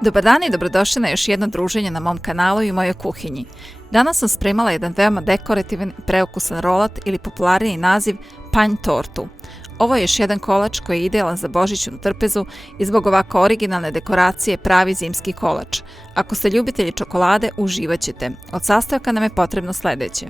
Dobar dan i dobrodošli na još jedno druženje na mom kanalu i u mojoj kuhinji. Danas sam spremala jedan veoma dekorativan i preukusan rolat ili popularniji naziv panj tortu. Ovo je još jedan kolač koji je idealan za božićnu trpezu i zbog ovako originalne dekoracije pravi zimski kolač. Ako ste ljubitelji čokolade, uživat ćete. Od sastojaka nam je potrebno sledeće.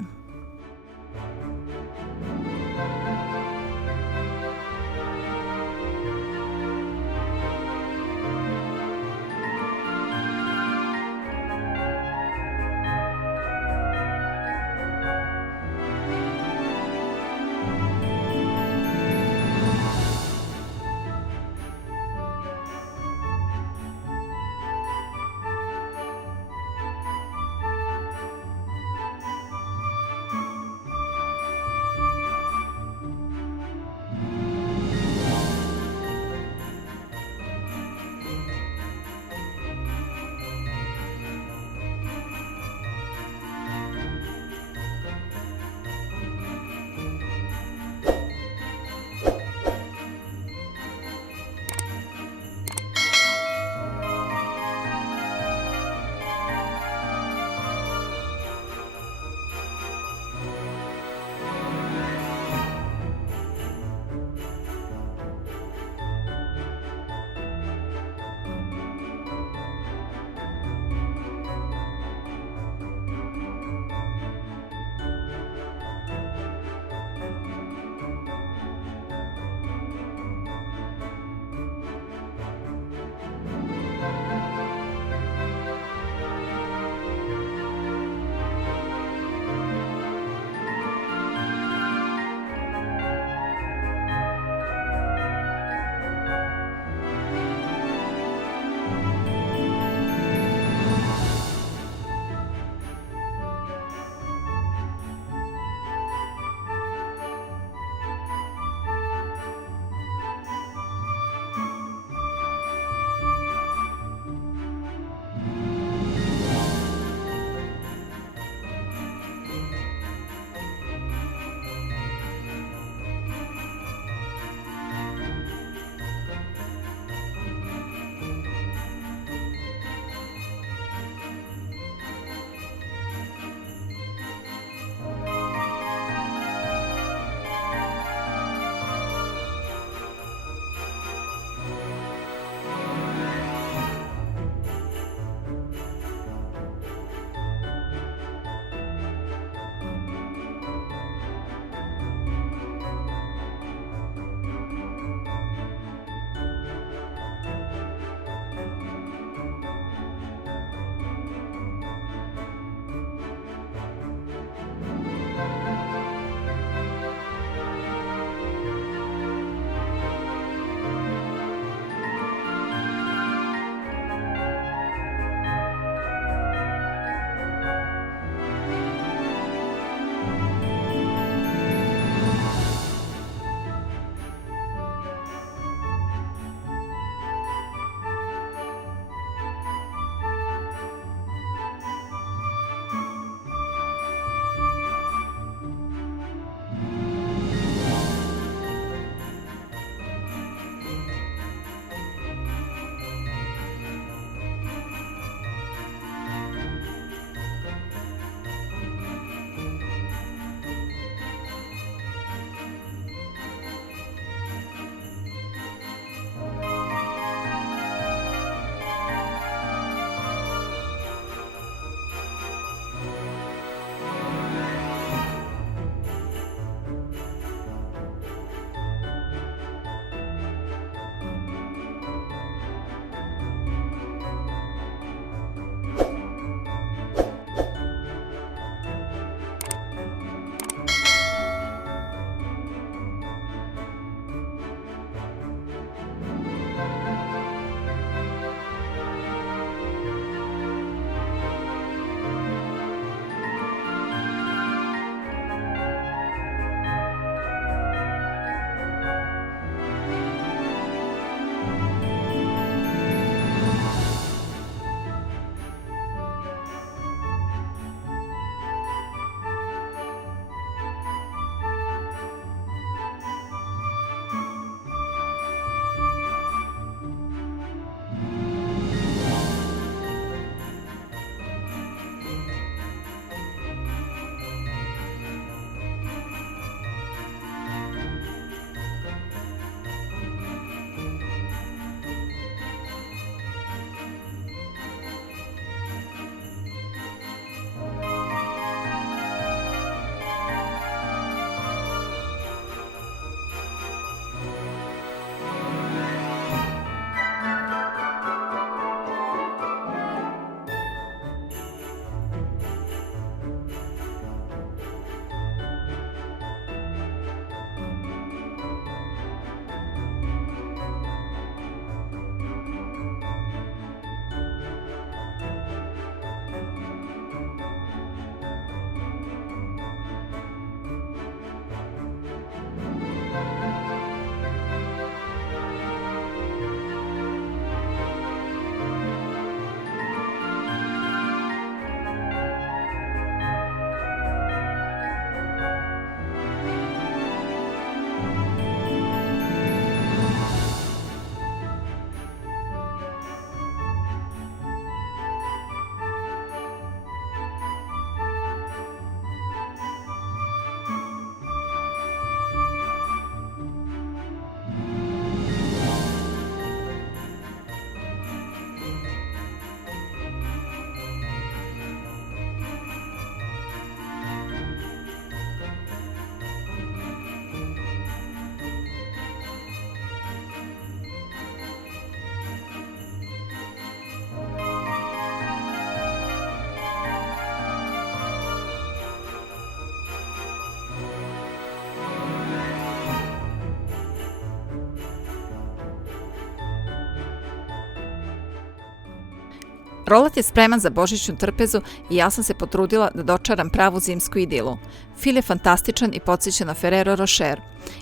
Rolat je spreman za božićnu trpezu i ja sam se potrudila da dočaram pravu zimsku idilu. Fil je fantastičan i podsjeća na Ferrero Rocher.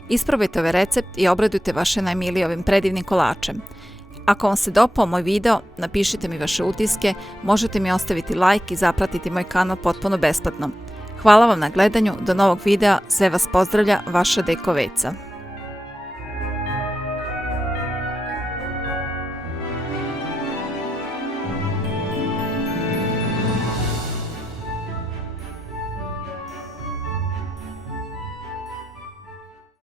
Isprobajte ovaj recept i obradujte vaše najmilije ovim predivnim kolačem. Ako vam se dopao moj video, napišite mi vaše utiske, možete mi ostaviti like i zapratiti moj kanal potpuno besplatno. Hvala vam na gledanju, do novog videa, sve vas pozdravlja, vaša Deko Veca.